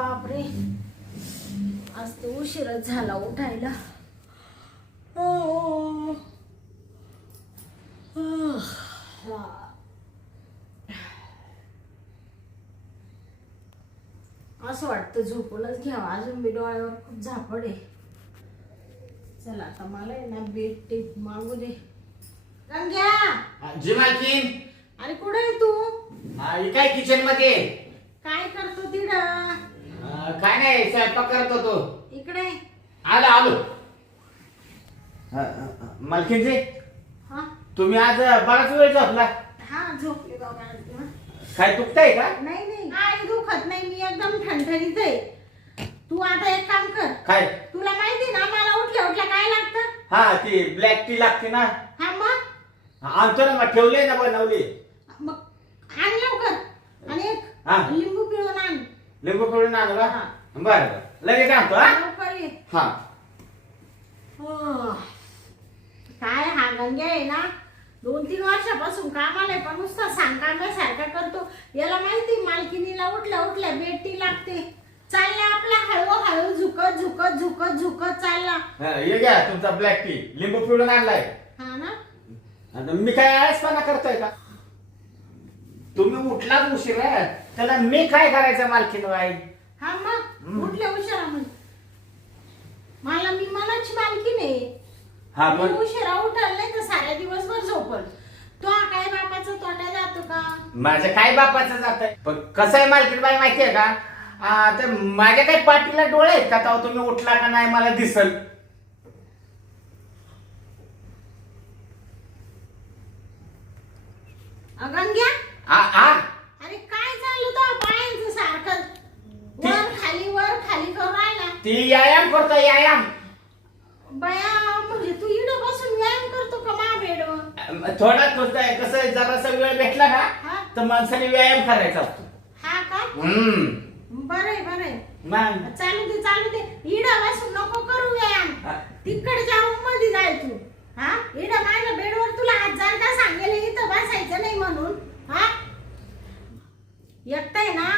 बापरे, आज तर उशीरच झाला उठायला. असं वाटतं झोपूनच घ्यावं, अजून मी डोळ्यावर खूप झापड आहे. चला आता मला आहे ना बेड टीप मागू दे. गंग्या, जी मालकीन. अरे कुठे आहे तू? काय किचन मध्ये. काय करतो तिथं? काय नाही, स्वयंपाक करत होतो. इकडे आलो आलो. मालकीनजी, हा तुम्ही आज बराच वेळ झोपला. हा झोपले बाबा. काय दुखतंय का? नाही नाही काही दुखत नाही, मी एकदम ठणठणीत आहे. तू आता एक काम कर. काय? तुला माहिती ना मला उठल्या उठल्या काय लागतं? हा, ती ब्लॅक टी लागते ना. हा मग आणतो ना, मग ठेवले ना बनवली. मग आण लवकर. आणि एक हा. लिंबू पिळून आण. लिंबू पिळून आणू का? हा. बरं लगेच आणतो. हा लवकर ये. हा. काय हा गंग्या आहे ना, 2-3 वर्षापासून कामाला आहे, पण नुसता सांगण्यासारखा करतो. याला माहिती मालकिनीला उठल्या उठल्या बेटी लागते. चालला आपला हळूहळू झुकत झुकत झुकत झुकत चालला. हे घ्या तुमचा ब्लॅक टी, लिंबू पिळून आणलाय. हा ना. आता मी काय आळसपणा करतोय का? तुम्ही उठलाच उशीर आहे, त्याला मी काय करायचं मालकीन बाई? हा मग उठल्या उशिरा म्हण. मी मनाची मालकी नाही. हा मी पण उशिरा उठाल नाही तर साऱ्या दिवसभर झोपल. तो काय बापाचा तोटा जातो का? माझ्या काय बापाचं जात आहे, पण कसं आहे मालकीन बाई माहितीये का? तर माझ्या काही पाठीला डोळे आहेत का? तेव्हा तुम्ही उठला का नाही मला दिसल. गंग्या, अरे काय चाललं तो पायांचं सारखं वर खाली करून राहिला? ती व्यायाम करतो, व्यायाम. बया, म्हणजे तू इकडं बसून व्यायाम करतो का मा बेडवर? थोडा कसं आहे, जरासा वेळ भेटला ना हा? तर माणसाने व्यायाम करायचा असतो. हा का? बरंय बरंय. मग चालू दे. इडं बसून नको करू व्यायाम. हा. तिकडच्या रूम मध्ये जाय तू. हा, इडं माझ्या बेडवर तुला 1000 का सांगेल इथं बसायचं नाही म्हणून. हा, एकटंय ना,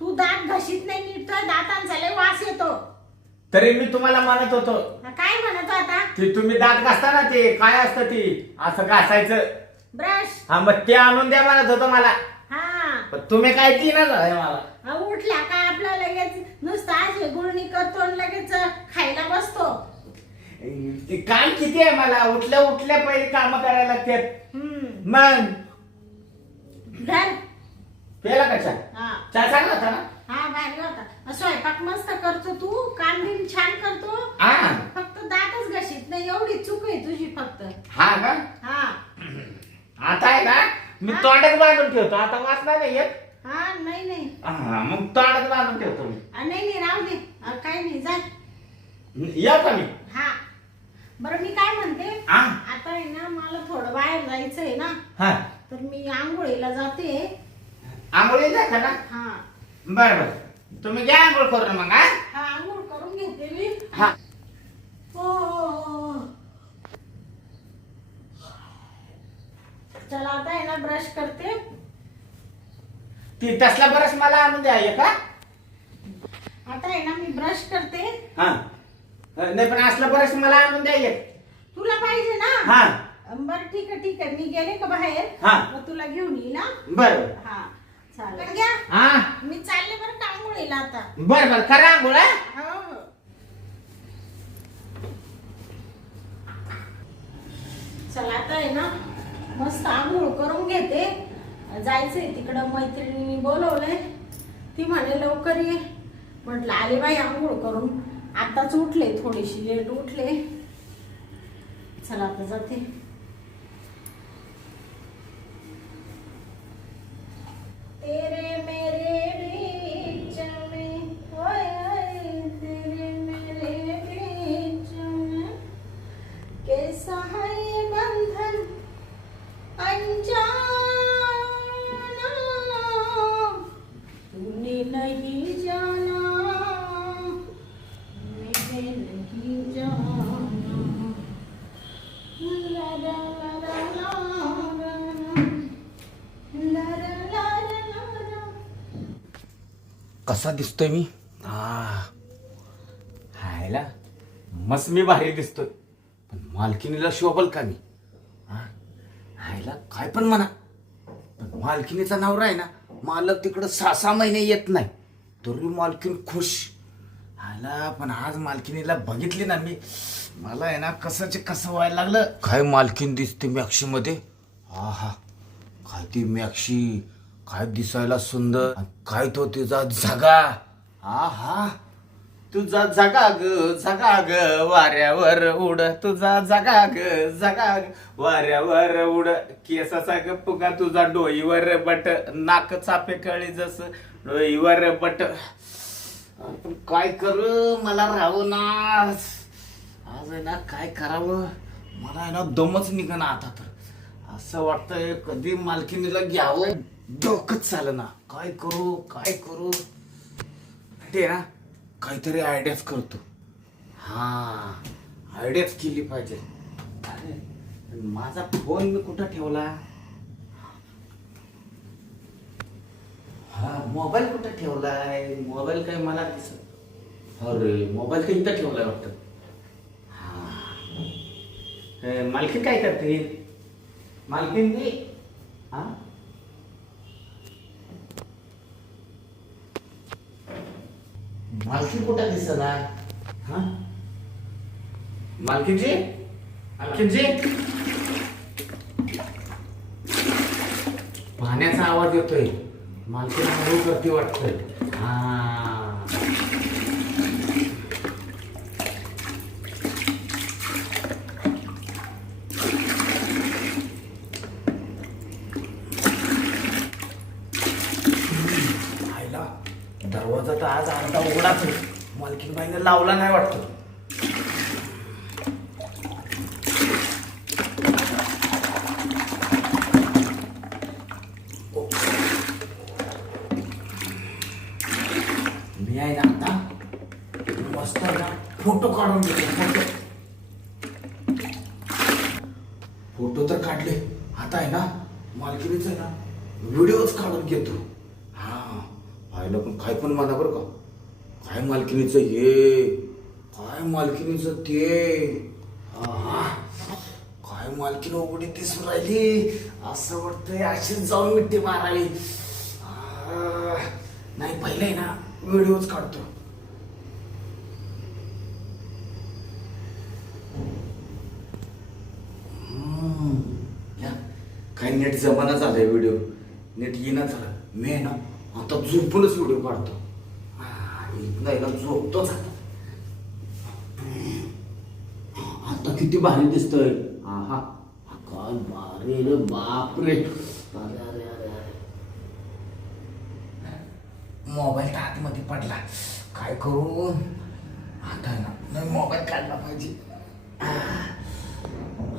तू दात घशीत नाही नीट, तर दातांचा लय वास येतो. तरी मी तुम्हाला म्हणत होतो, काय म्हणतो आता? ते तुम्ही दात घासता ना, ते काय असतं ते असं घासायचं. ब्रश. हा, मग ते आणून द्या म्हणत होतो मला. हा, पण तुम्ही काय ती ना मला. उठल्या काय आपला लगेच नुसतं अशी गुळणी करतो आणि लगेच खायला बसतो. ते काम किती आहे मला, उठल्या उठल्या पहिले काम करायला लागतात. मग धर. पेला कशा हा चहा चांगला होता ना? हा, भारी होता. स्वयंपाक मस्त करतो तू, काम बिम छान करतो. हा. फक्त दातच घशीत नाही, एवढी चूक आहे तुझी फक्त. हा का? हा आता आहे ना, मी तोंडात बांधून ठेवतो, आता वाचणार नाही येत. हा, नाही हा, मग तोंडात बांधून ठेवतो मी. नाही राहू दे. काय नाही, जा. येऊ का मी? हा, बरं मी काय म्हणते, हा. आता आहे ना मला थोडं बाहेर जायचंय ना, हा, तर मी आंघोळीला जाते. आंघोळी जा का ना? हा बर तुम्ही घ्या आंघोळ करून मग. हा, हा, आंघोळ करून घेते मी. हा. चला आता आहे ना ब्रश करते. ती तसला बरस मला आणून द्या का? आता आहे ना मी ब्रश करते. हा, नाही पण असला बरस मला आणून द्या एक. तुला पाहिजे ना? हा. बरं ठीक आहे. मी गेले का बाहेर हा. मग तुला घेऊन येईल ना. बर. हा चालेल. घ्या. हा, मी चालले बरं का आंघोळीला आता. बर करा आंघोळ. हो. चला आता आहे ना मस्त आंघोळ करून घेते. जायचंय तिकडं, मैत्रिणीने बोलवलंय. ती म्हणे लवकर ये. म्हटलं आले बाई आंघोळ करून, आताच उठले, थोडीशी लेट उठले. चला आता जाते. तेरे मेरे बीच में, ओए ओए, तेरे मेरे बीच में कैसा है ये बंधन अनजाना, तूने नहीं जाना, मैंने नहीं जाना. ला ला ला ला ला ला ला ला ला ला. कसा दिसतोय मी? हा, आयला मस्त मी भारी दिसतोय, पण मालकिनीला शोभल का मी? आयला काय पण म्हणा, पण मालकिनीचा नवरा आहे ना, मालक तिकडं 6-6 महिने येत नाही तरी मालकीन खुश. आयला पण आज मालकिनीला बघितली ना मी, मला आहे ना कसं व्हायला लागलं. काय मालकीन दिसते मॅक्सी मध्ये. हा हा, काय ती मॅक्सी, काय दिसायला सुंदर, काय तो तिचा झगा. हा हा, तुझा जगा ग वाऱ्यावर उड, तुझा जगा ग वाऱ्यावर उड, केसाचा ग पुगा तुझा डोईवर बट, नाक चापे कळी जस डोईवर बट. पण काय करू, मला राहू ना आज आहे ना, काय करावं मला आहे ना, दमच निघणं आता. तर असं वाटतंय कधी मालकिनीला घ्यावं, डोकंच चालं ना, काय करू ते ना, काहीतरी आयडियाच करतो. हा, आयडियाच केली पाहिजे. अरे माझा फोन मी कुठं ठेवला? हा, मोबाईल कुठं ठेवलाय? मोबाईल काय मला दिसत. अरे मोबाईल तर इथं ठेवलाय वाटतं. हा, मालकीन काय करते? मालकीन हा, मालकीन कुठं दिसना? हा, मालकीनजी पाण्याचा आवाज येतोय, मालकीन हळू करते वाटतंय. हा, आयला दरवाजा तर आज अर्धा उघडाच आहे, मालकीन बाईने लावला नाही वाटतं. मी आहे ना आता मस्त आहे ना, फोटो काढून घेतो. फोटो तर काढले, आता आहे ना मालकिनीच आहे ना व्हिडिओच काढून घेतो. हा, पाहिलं पण काय पण म्हणा बरं का, काय मालकिनीचं हे, काय मालकिनीचं ते. हा, काय मालकीन उघडी दिसून राहिली, असं वाटतंय अशीच जाऊन मिठी मारावी. नाही, पहिले आहे ना व्हिडिओच काढतो. काय नेट जमाना झालाय, व्हिडिओ नेट येणं झालं. मी आहे ना आता झोपूनच व्हिडिओ काढतो. नाही ना, झोपतोच आता. आता किती भारी दिसतोय. हा, काय भारी रे, बापरे. अरे अरे अरे अरे, मोबाईल हातमध्ये पडला, काय करू आता ना. नाही, मोबाईल काढला पाहिजे.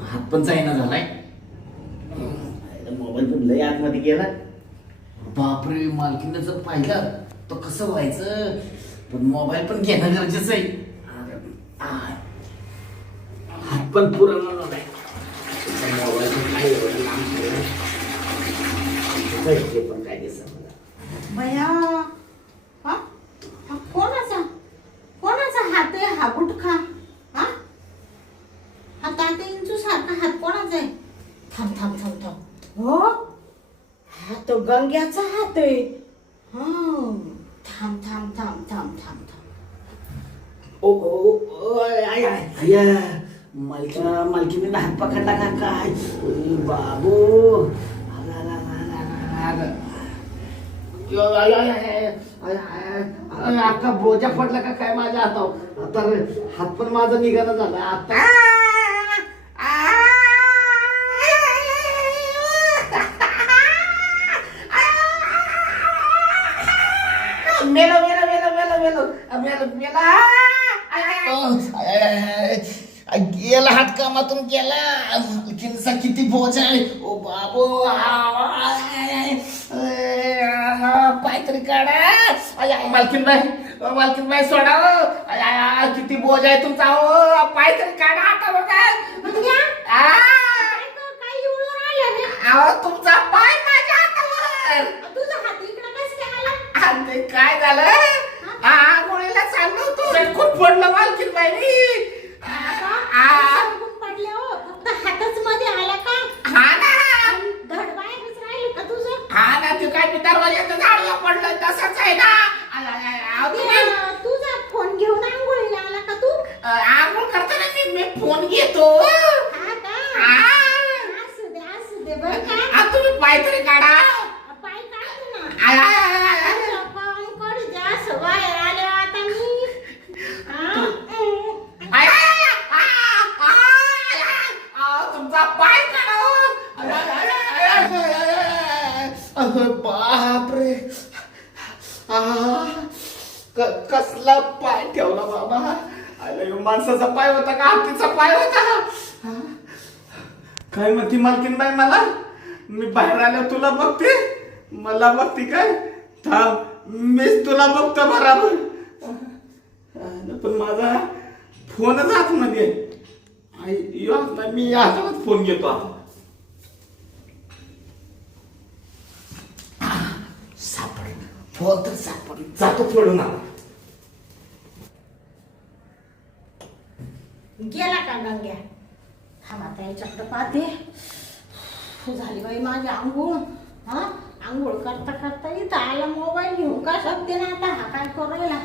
हात पण जाईना झालाय, मोबाईल पण लय आतमध्ये गेला. बापरे, मालकीनं जर पाहिलं तर कसं व्हायचं, पण मोबाईल पण घेणं गरजेचं आहे. हात पण पुरवला नाही, मोबाईल पण काय दिसत मला. भया, हा हा कोणाचा हात आहे हा गुटखा? हा, हा तात्या इंचू सारखा हात कोणाचा आहे? थांब. हो, हा तो गंग्याचा हात आहे. हा, थांब. ओ आय मालकीने हात पकडला का काय? बाबू, अख्खा बोजा पडला का काय माझ्या हातावर? आता हात पण माझा निघाला झाला आता. मेलो गेला, हात कामातून गेला. मालकीनचा किती बोजा आहे. ओ बाबू, पाय तरी काढा. मालकीन बाई सोडा. किती बोजा आहे तुमचा, हो पाय तरी काढा आता बघा. तुमचा पाय माझ्या हातावर. तुझा हात इकडे कसं काय आला? काय झालं, आंघोळीला चाललो होतो, खूप पडलं मालकीन बाई कसला पाय ठेवला बाबा. अरे माणसाचा पाय होता का हत्तीचा पाय होता. काय म्हणते मालकीन बाई मला. मी बाहेर आलो तुला बघते मला बघते काय. थांब मीच तुला बघतो बराबर. पण माझा फोनच आतमध्ये मी हातातच फोन घेतो आता. सापडेल फोन तर सापडेल. जातो फोडून आला. गेला का गंग्या. थांब आता याच्याकडे पाहते. झाली बाई माझी आंघोळ. हा आंघोळ करता करता इथं आला मोबाईल घेऊन का शकते ना. आता हा काय करायला.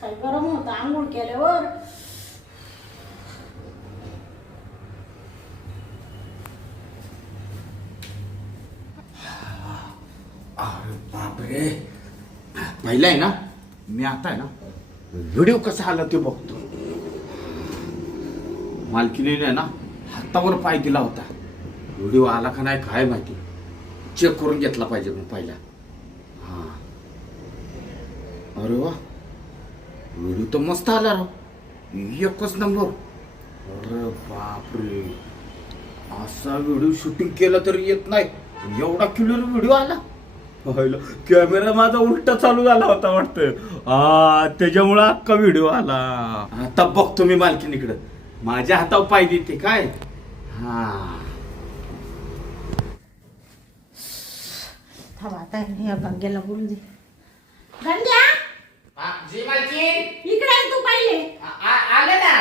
काय गरम होतं आंघोळ केल्यावर. अरे बापरे. पहिला आहे ना मी आता आहे ना व्हिडिओ कसा आला ते बघतो. मालकीने ना हातावर पाय दिला होता. व्हिडिओ आला का नाही काय माहिती. चेक करून घेतला पाहिजे मग पहिला. हा अरे वा व्हिडिओ तर मस्त आला राव. एकच नंबर. अरे बापरे. असा व्हिडिओ शूटिंग केला तरी येत नाही. एवढा क्लिअर व्हिडिओ आला. कॅमेरा माझा उलटा चालू झाला होता वाटतं. त्याच्यामुळे अख्खा व्हिडिओ आला. आता बघतो मी मालकीनीकडे. माझ्या हातावर पाय देते काय. हा थांब आता या गंग्याला बोलू दे. गंग्या जी मालकीन. इकडे ये तू पहिले. आलं ना.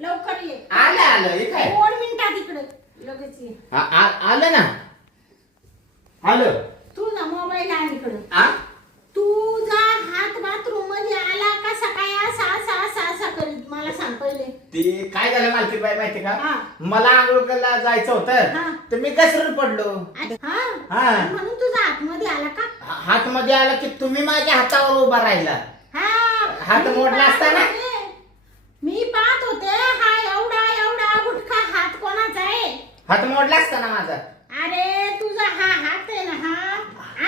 लवकर ये. आलं काय 2 मिनिटात इकडे लगेच ये. आलं ना. आलं. तुझा मोबाईल आहे इकडे. आ तुझा हात बाथरूम मध्ये आला का सकाळी असा असा असा असा करीत मला सांग पहिले. ते काय झालं मालकीन बाई माहिती का. हा. मला आंघोळ करायला जायचं हा. होतं तर मी घसरून पडलो. हा हा. म्हणून तुझा हात मध्ये आला का. हात मध्ये आला की तुम्ही माझ्या हातावर उभा राहिला. हा हात मी मोडला पाहत असता ना? होते. मी पाहत होते हा एवढा एवढा गुटखा हात कोणाचा आहे. हात मोडला असता ना माझा. अरे तुझा हा हात आहे ना हा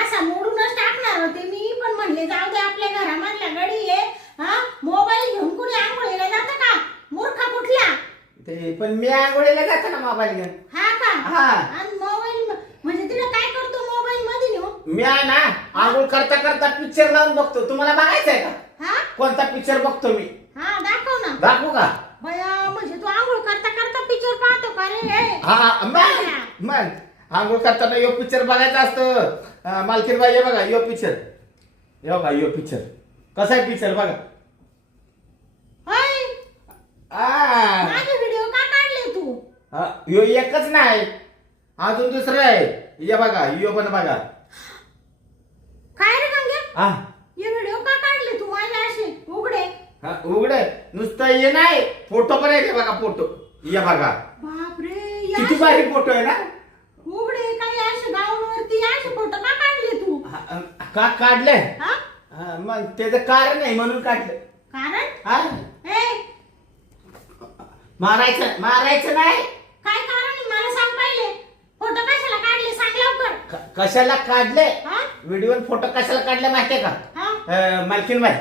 असा मोडूनच टाकणार होते मी. पण म्हणले जाऊ दे आपल्या घरामधल्या गडी आहे. हा मोबाईल घेऊन कुणी आंघोळीला जातं का. मूर्खा कुठला. ते पण मी आंघोळीला जातो ना मोबाईल घेऊन. हा का. हा. आणि मोबाईल म्हणजे तिला काय करतो मोबाईल मध्ये नेऊन. मी आहे ना आंघोळ करता करता पिक्चर लावून बघतो. तुम्हाला बघायचं आहे का. हा कोणता पिक्चर बघतो मी. हा दाखव ना. दाखवू का. बया म्हणजे तू आंघोळ करता करता पिक्चर पाहतो का रे. हा मग आंघोळ करताना यो पिक्चर बघायचा असतो. मालकीन बाई बघा यो पिक्चर. यो बघा यो पिक्चर कसा आहे पिक्चर बघा. होय माझे व्हिडिओ का काढले तू. यो एकच नाही अजून दुसरं आहे. ये बघा यो पण बघा. काय रे गंग्या हे व्हिडिओ का काढले तू माझे असे उघडे. उघडे नुसतं ये नाही फोटो पण आहे बघा. फोटो ये बघा. बापरे किती भारी फोटो आहे ना. उघडे काही असे गाऊनवरती असे फोटो का काढले तू. का काढले. हा मग त्याचं कारण आहे म्हणून काढलं. कारण मारायचं नाही. काय कारण आहे मला सांग पहिले. फोटो कशाला काढले सांग लवकर. कशाला काढले. हा व्हिडिओ फोटो कशाला काढले माहितीये का. हा मालकीन बाई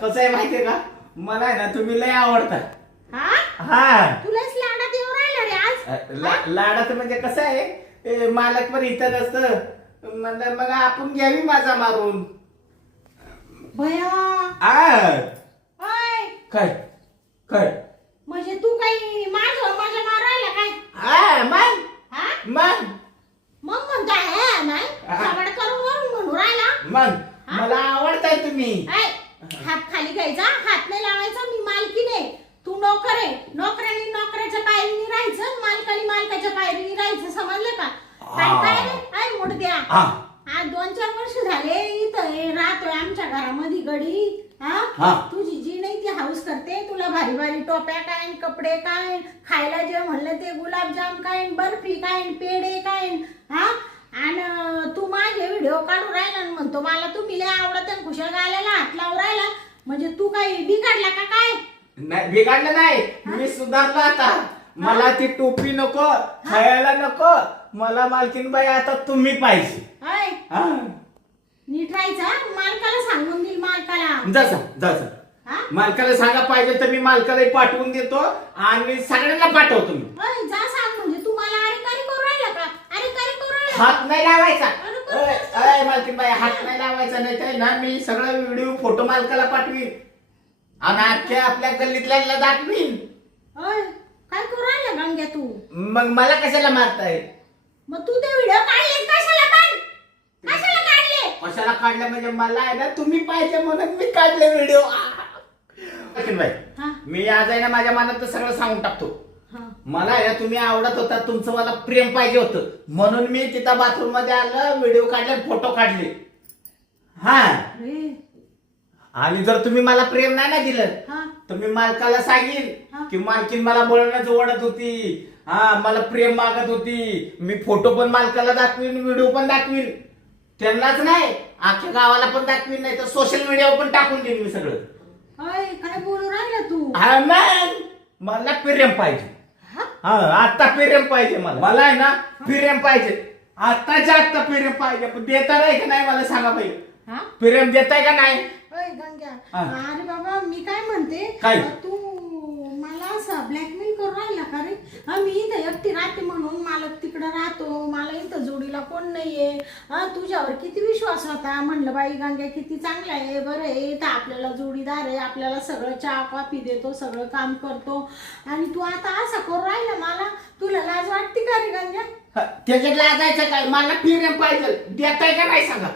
कसं आहे माहितीये का. मला आहे ना तुम्ही लय आवडता. हा तुलाच लाडात येऊ राहिला रे आज. लाडात म्हणजे कसं आहे मालक पण इथं नसतं म्हणलं मग आपण घ्यावी माझा मारून. भया काय काय म्हणजे तू काही माझ्या मारायला काय. मग मग म्हणताय नाही सगळं करून वरून म्हणून राहिला. मग मला आवडताय तुम्ही. हात खाली घ्यायचा हात नाही लावायचा. मी मालकीने तू नोकर आहे. नोकरांनी नोकराच्या पायरीने राहायचं. मालकाने मालकाच्या पायरीने राहायचं समजलं का. काय रे मोठ्या आज 2-4 वर्ष झाले इथं राहतोय आमच्या घरामध्ये गडी. तुझी जी नाही ती हाऊस करते. तुला भारी भारी टोप्या काय कपडे काय खायला जे म्हणलं ते गुलाबजाम काय बर्फी काय पेढे काय. आणि तू माझे व्हिडिओ काढून राहिला आणि म्हणतो मला तुम्ही लय आवडत आणि खुशाल घालायला हात लावून राहिला. म्हणजे तू काही बिघडला का काय. नाही बिघडलं नाही. मी सुधारलो आता. मला ती टोपी नको खायला नको. मला मालकीन बाई आता तुम्ही पाहिजे. नीट राहायचा. मालकाला सांगून देईल मालकाला. जा हा? मालकाला सांगा पाहिजे तर मी मालकाला पाठवून देतो आणि सगळ्यांना पाठवतो मी. ओय, जा सांग म्हणजे तू मला अरे कारी करू राहिला का? अरे कारी करू राहिला का? हात नाही लावायचा. अरे कोण अय मालकीन बाई, हात नाही लावायचा, नाही तर ना मी सगळं व्हिडिओ फोटो मालकाला पाठवीन आणि अख्ख्या आपल्या गल्लीतल्या दाखवीन. ओय, काय करू राहिला गंग्या तू? मग मला कशाला मारताय? मग तू ते व्हिडिओ काढले कशाला पण? कशाला काढले? कशाला काढलं म्हणजे मला आहे ना तुम्ही पाहिजे म्हणून मी काढले व्हिडिओ. बाई, हा? मी आज आहे ना माझ्या मनात सगळं सांगून टाकतो. हा. मला आहे ना तुम्ही आवडत होता, तुमचं मला प्रेम पाहिजे होतं म्हणून मी तिथं बाथरूम मध्ये आलं, व्हिडिओ काढले, फोटो काढले. हा, अरे, आणि जर तुम्ही मला प्रेम नाही ना दिलं हा? तर मी मालकाला सांगेन हा. की मालकीन मला बोलण्याचं ओढत होती, हा मला प्रेम मागत होती. मी फोटो पण मालकाला दाखवीन, व्हिडिओ पण दाखवीन, त्यांनाच नाही अख्ख्या गावाला पण दाखवीन, नाही तर सोशल मीडियावर पण टाकून देईन मी सगळं. ओय, काय बोलू राहिला तू? हा मग मला प्रेम पाहिजे. हा? हा, आता प्रेम पाहिजे मला आहे ना प्रेम पाहिजे, आत्ताच्या आत्ता प्रेम पाहिजे. पण देता नाही का नाही मला सांगा पाहिजे, हा? प्रेम देताय का नाही? ओय गंग्या, हा. अरे बाबा मी काय म्हणते, काय? तू मला असं ब्लॅकमेल करू राहिला का रे? हा, मी इथं एकटी राहते म्हणून मालक तिकडं राहतो, मला इथं जोडीला कोण नाहीये. हा, तुझ्यावर किती विश्वास होता, म्हणलं बाई गंग्या किती चांगला आहे, बरं आहे, तर आपल्याला जोडीदार आहे, आपल्याला सगळं चहा कॉफी देतो, सगळं काम करतो, आणि तू आता असं करू राहिला मला. तुला लाज वाटते का रे गंग्या? हा, त्याच्यात लाजायचं काय? मला प्रेम पाहिजे, देताय का नाही सांगा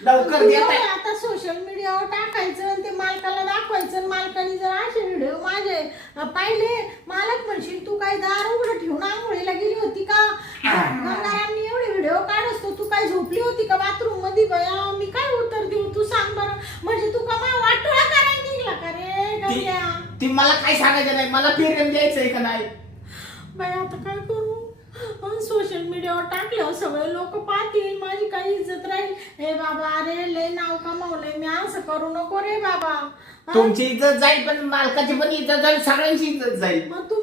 लवकर, तू देताय? आता सोशल मीडियावर टाकायचं आणि ते मालकाला दाखवायचं, आणि मालकाने जर असे व्हिडिओ माझे पाहिले, मालक म्हणशील तू काय दार उघडं ठेवून आंघोळीला गेली होती का? गंगारामनी एवढे व्हिडिओ काढस तू काय झोपली होती का बाथरूम मध्ये? बया, मी काय उत्तर देऊ तू सांग बरं. म्हणजे तू का वाटोळा करायला निघला का रे गंग्या? ती मला काय सांगायचं नाही, मला प्रेम द्यायचंय का नाही? बाई, आता काय करू? सोशल मीडियावर टाकल्यावर सगळे लोक पाहतील, माझी काही इज्जत राहील. हे बाबा, अरे लय नाव कमावलंय मी, असं करू नको रे बाबा. हा? तुमची इज्जत जाईल, पण मालकाची पण इज्जत जाईल, सगळ्यांची इज्जत जाईल. मग तू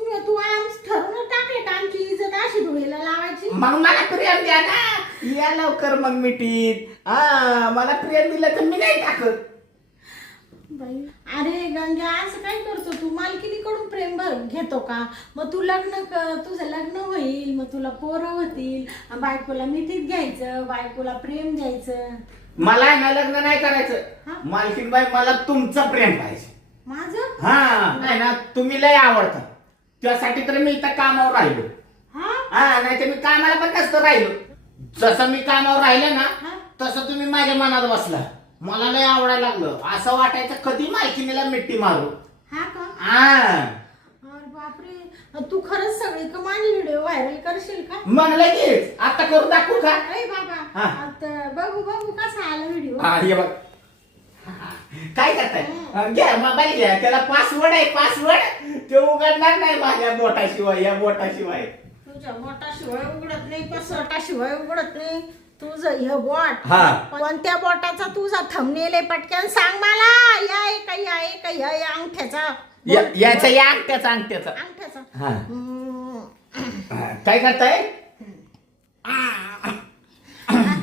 ठरवून टाकले का आमची इज्जत अशी धुळीला लावायची? मग मला प्रेम द्या ना, या लवकर मग मिठीत. हा, मला प्रेम दिलं तर मी नाही टाकत. बाई, अरे गंग्या, असं काय करतो तू? मालकिनीकडून प्रेम घेतो का? मग तू तुझं लग्न होईल, मग तुला पोरं होतील, बायकोला मिठीत घ्यायचं, बायकोला प्रेम द्यायचं. मला आहे ना लग्न नाही हा? करायचं मालकीन बाई, मला तुमचं प्रेम पाहिजे. माझं? हा, नाही ना तुम्ही लय आवडता, त्यासाठी तर मी इथं कामावर राहिलो. हा? हा, नाही तर मी कामाला पण नसतं राहिलो. जसं मी कामावर राहिले ना हा? तसं तुम्ही माझ्या मनात बसला. मला लय आवडायला लागलं, असं वाटायचं कधी मालकिनीला मिठी मारू. हा का? हा, अरे बापरे, तू खरंच सगळे का माझे व्हिडिओ व्हायरल करशील का? मग लगेच आता करू दाखवू का? अरे बाबा, हा. आता बघू कसा आला व्हिडिओ. हा, हे बघ. काय करताय? घ्या मोबाईल घ्या, त्याला पासवर्ड आहे, पासवर्ड ते उघडणार नाही माझ्या बोटाशिवाय, या बोटाशिवाय. तुझ्या बोटाशिवाय उघडत नाही, पसरटाशिवाय उघडत नाही तुझं हे बोट. हा. कोणत्या बोटाचा तुझा थंबनेल आहे? पटकन सांग मला. या अंगठ्याचा याचा या अंगठ्याचा अंगठ्याचा. अंगठ्याचा. हा. हम्म. काय करताय?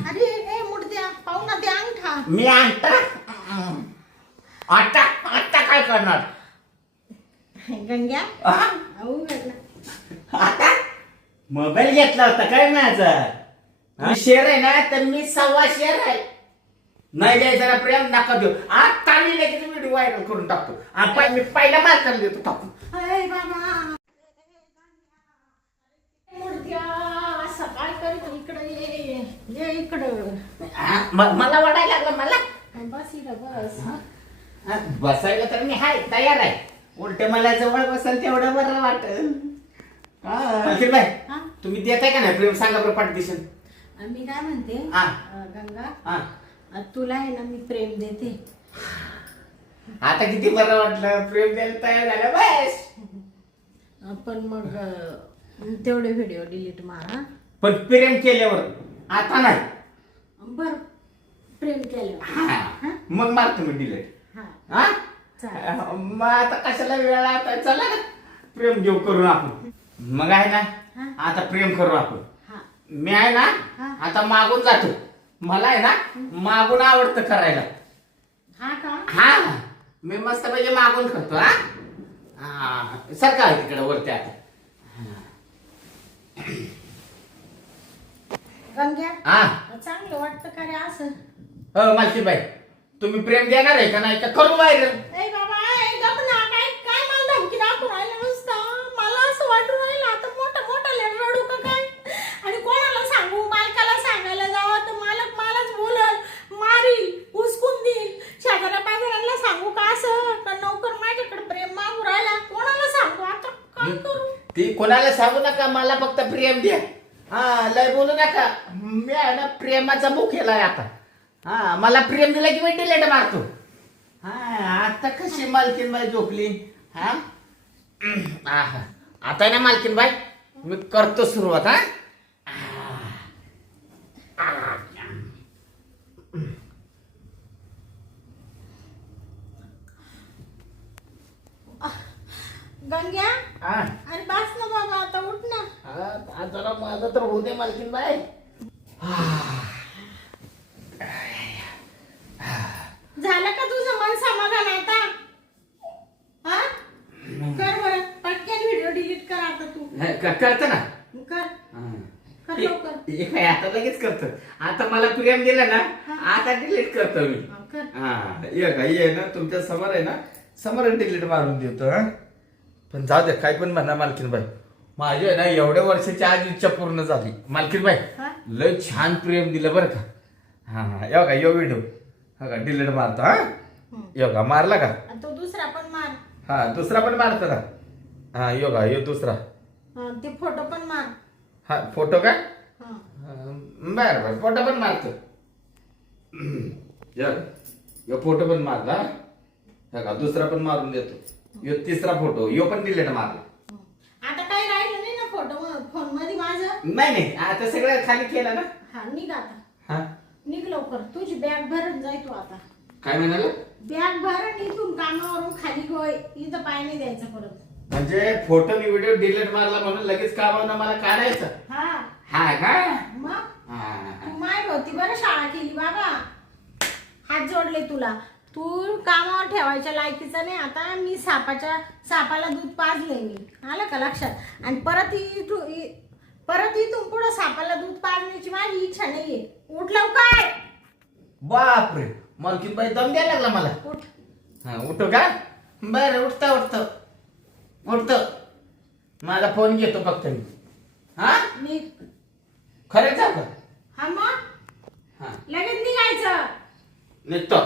अरे ए मुडद्या, पाहू ना ते अंगठा. मी अंगठा आता आता काय करणार? गंग्या, हा? उघड ना. आता मोबाईल घेतला होता काय माझा? शेअर आहे ना तर मी 1.25 शेअर आहे. नाही द्यायचं ना प्रेम, नका देऊ. आता मी लगेच व्हिडिओ व्हायरल करून टाकतो. मी पहिला मार्काला देतो टाकून. अरे बाबा, मुडद्या, असं काय करतो? इकडे ये इकडं. मला वाटायला लागलं मला. बस इकडं बस. बसायला तर मी हाय तयार आहे. उलट मला जवळ बसाल तेवढं बरं वाटेल. बाई, हा? तुम्ही देताय का नाही प्रेम? सांगा बरं पाठदिशन. मी काय म्हणते, हा. गंगा, हा, तुला आहे ना मी प्रेम देते. आता किती बरं वाटलं, प्रेम द्यायला तयार झालं बस. पण मग तेवढे व्हिडिओ डिलीट मारा. पण प्रेम केल्यावर आता नाही. बर, प्रेम केलं. हा, मग मारतो मी डिलेट. हा, हा, चालेल. मग आता कशाला वेळ आता, चला ना प्रेम घेऊ करू आपण. मग आहे ना हा. आता प्रेम करू आपण. हा. मी आहे ना हा. आता मागून जातो. मला आहे ना मागून आवडतं करायला. हा का? हा, मी मस्त पैकी मागून खातो. हा सारखा आहे तिकडे वरती आता. गंग्या हा चांगलं वाटतं का रे असं? हो मालकीबाई, तुम्ही प्रेम देणार आहे का नाही का करू बाहेर? ए बाबा ए गप ना, काय काय मला धमकी दाखवून राहिला नुसतं. मला असं वाटून राहिलं आता मोठं मोठं रडू का काय, आणि कोणाला सांगू? मालकाला सांगायला जावं तर मालक मलाच बोलल, मारील, हुसकून देईल. शेजाऱ्या पाजाऱ्यांना सांगू का असं का नोकर माझ्याकडे प्रेम मागू राहिला? कोणाला सांगू आता? काय करू? ती कोणाला सांगू नका, मला फक्त प्रेम द्या. हा लय बोलू नका. मी आहे ना प्रेमाचा बुक केलाय आता. हा मला प्रेम दिलं की मी डिलेट मारतो. हा आता कशी मालकीनबाई झोपली. हा आता आहे ना मालकीनबाई, मी करतो सुरुवात. गंग्या हा अरे बास ना बाबा, आता उठ ना. आज जरा माझं तर होऊ दे मालकीनबाई. झालं का तुझं मन समाधान आता? हा कर बरं पटकन व्हिडिओ डिलीट कर आता तू. करतो ना. कर कर लवकर. आता लगेच करतो. आता मला प्रेम दिलं ना, आता डिलीट करतो मी. कर. हा ये ना तुमच्या समोर आहे ना, समोर डिलीट मारून देतो. पण जाऊ दे, काय पण म्हणा मालकीनबाई, माझी आहे ना एवढ्या वर्षाची आज इच्छा पूर्ण झाली. मालकीनबाई हा? लय छान प्रेम दिलं बरं का. हा यो का यो व्हिडिओ हा का डिलीट मारतो. हा यो का मारला का? आणि तो दुसरा पण मार. हा दुसरा पण मारतो ना. हा यो का यो दुसरा. हा, ते फोटो पण मार. हा फोटो का? हा. बर बर फोटो पण मारतो. यो फोटो पण मारला. हा का दुसरा पण मारून देतो. यो तिसरा फोटो यो पण डिलीट मारला. आता काही राहिलं नाही ना फोटो फोन मध्ये माझं? नाही आता सगळं खाली केलं ना. हा निघ आता. हा निघ लवकर, तुझी बॅग भरून जाय तू आता. काय म्हणाल? बॅग भर आणि इथून कामावरून खाली गोय, इथं पाय नाही द्यायचा परत. म्हणजे फोटो मी व्हिडिओ डिलीट मारला म्हणून लगेच कामावरून मला काढायचं? हा हा का? मग हा तू माय होती बरं शाळा केली बाबा, हात जोडले तुला. तू कामावर ठेवायच्या लायकीचा नाही. आता मी सापाला दूध पाजले मी, आलं का लक्षात? आणि परत इथून पुढं सापाला दूध पाजण्याची माझी इच्छा नाहीये. उठ लवकर. बापरे मालकीनबाई दम द्यायला लागला मला. उठ. हा उठो का? बरं उठतो. माझा फोन घेतो फक्त मी. हा निघ. खरंच जाऊ का? हा मग हा लगेच निघायचं. निघतो.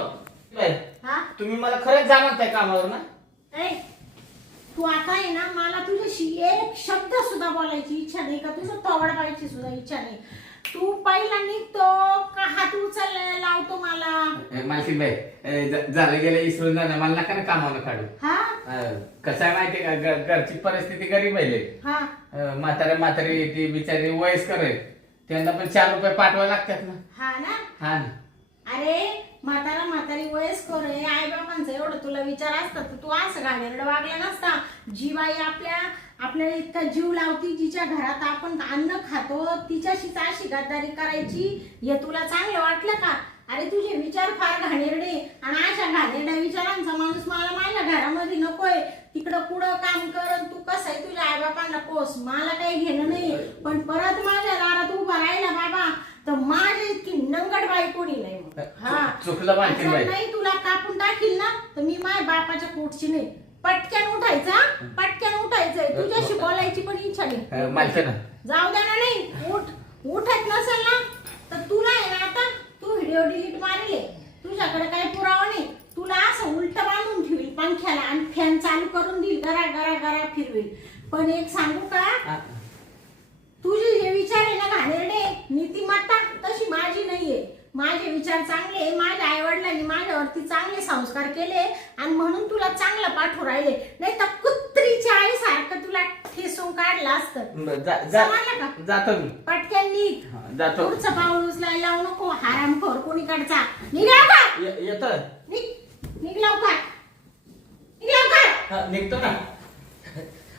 हा तुम्ही मला खरंच जा म्हणताय कामावर ना? ए तू आता आहे ना, मला तुझ्याशी एक शब्द सुद्धा बोलायची इच्छा नाही, का तुझं तवड पाहायची सुद्धा इच्छा नाही. तू पहिला निघतो का हात उचलायला लावतो मला? मालकीनबाई झालं गेलं इसरून जाणं, मला नका ना कामावर काढू. हा कसं आहे माहितीये का, घरची परिस्थिती गरीब आहे. हा म्हातारी ती बिचारी वयस्कर आहे, त्यांना पण 4 रुपये पाठवावे लागतात ना. हा ना. हा ना. अरे म्हातारी वयस्कर आहे, आई बाबांचा एवढं तुला विचार असतात तर तू असं घाणेरडं वागला नसता. जी बाई आपल्याला इतका जीव लावती, जिच्या घरात आपण अन्न खातो, तिच्याशीच अशी गद्दारी करायची, हे तुला चांगलं वाटलं का? अरे तुझे विचार फार घाणेरडे, आणि अशा घाणेरड्या विचारांचा माणूस मला माझ्या घरामध्ये नकोय. तिकडं पुढं काम कर, तू कसं आहे तुझ्या आई बापांना पोस, मला काही घेणं नाही. पण परत माझ्या दारात उभा राहिला बाबा तर माझी इतकी नंगट बाई कोणी नाही. हा चुकलं मालकीनबाई. नाही तुला कापून टाकील ना तर मी माझ्या बापाच्या पोटची नाही. पटक्यान उठायचंय. तुझ्याशी बोलायची पण इच्छा नाही. मालकीन जाऊ द्या ना. नाही उठत नसेल ना तर तुला आहे ना, आता तू व्हिडिओ डिलीट मारले, तुझ्याकडे काही पुरावा नाही. तुला असं उलट बांधून ठेवील पंख्याला आणि फॅन चालू करून देईल, गरा फिरवेल. पण एक सांगू का, तुझे जे विचार आहे ना घाणेरडे, नीतिमत्ता तशी माझी नाहीये. माझे विचार चांगले, माझ्या आई वडिलांनी माझ्यावरती चांगले संस्कार केले आणि म्हणून तुला चांगलं पाठवू राहिले. नाही तर कुत्रीच्या आई सारखं तुला ठेसून काढलं असतं. समजलं का? जातो मी. पटकन निघ. जातो. पुढचं पाऊल उचलायला लावू नको, हरामखोर कोणीकडचा. निघा का? येतो. निघ लवकर. निघतो ना.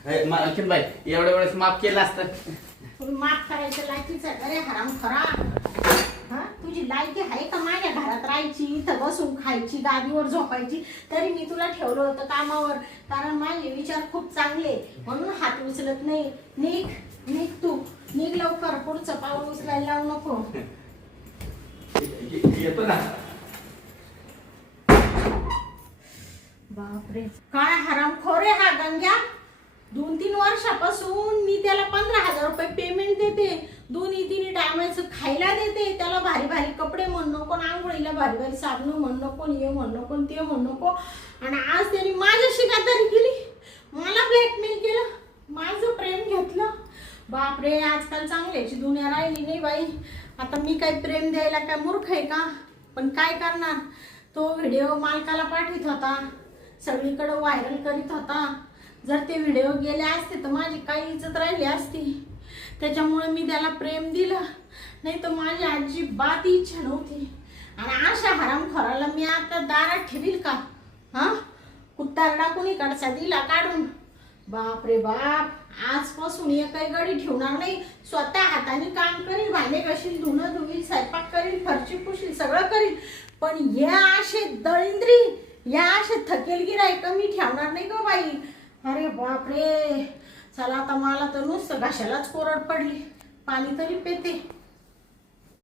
मालकीन बाई एवढ्या वेळेस माफ केलं असतं. तुम्ही माफ करायचं लायकीच अरे हराम खरा. हा तुझी लायकी आहे का माझ्या घरात राहायची, इथं बसून खायची, गादीवर झोपायची? तरी मी तुला ठेवलं होतं कामावर, कारण माझे विचार खूप चांगले म्हणून हात उचलत नाही. निघ निघ तू निघ लवकर, पुढचं पाऊल उचलायला लावू नको. येतो ना. बापरे काय हरामखोर आहे हा गंग्या. 2-3 वर्षापासून मी त्याला 15,000 रुपये पेमेंट देते, 2-3 टायमाचं खायला देते, त्याला भारी भारी कपडे म्हण नको, आंघोळीला भारी भारी साबण म्हण नको, हे म्हण नको, ते म्हण नको. आणि आज त्यांनी माझ्याशी गद्दारी केली, मला ब्लॅकमेल केलं, माझं प्रेम घेतलं. बापरे आजकाल चांगल्याची दुनिया राहिली नाही बाई. आता मी काही प्रेम द्यायला काय मूर्ख आहे का? पण काय करणार, तो व्हिडिओ मालकाला पाठवित होता, सगळीकडे व्हायरल करीत होता. जर ते व्हिडिओ गेले असते तर माझी काही इज्जत राहिली असती. त्याच्यामुळे मी त्याला प्रेम दिलं, नाही तर माझी अजिबात इच्छा नव्हती. आणि अशा हरामखोराला मी आता दारात ठेवील का? हा कुत्तारडा कुणीकडचा दिला काढून. बाप रे बाप, आजपासून एकही गडी ठेवणार नाही. स्वतः हाताने काम करील, भांडे घाशील, धुणं धुईल, स्वयंपाक करील, फरची पुशील, सगळं करील. पण या असे दळिंद्री, या असे थकेल गिराईक मी ठेवणार नाही ग बाई. अरे बापरे चला आता मला तर नुसतं घशालाच कोरड पडली, पाणी तरी पेते.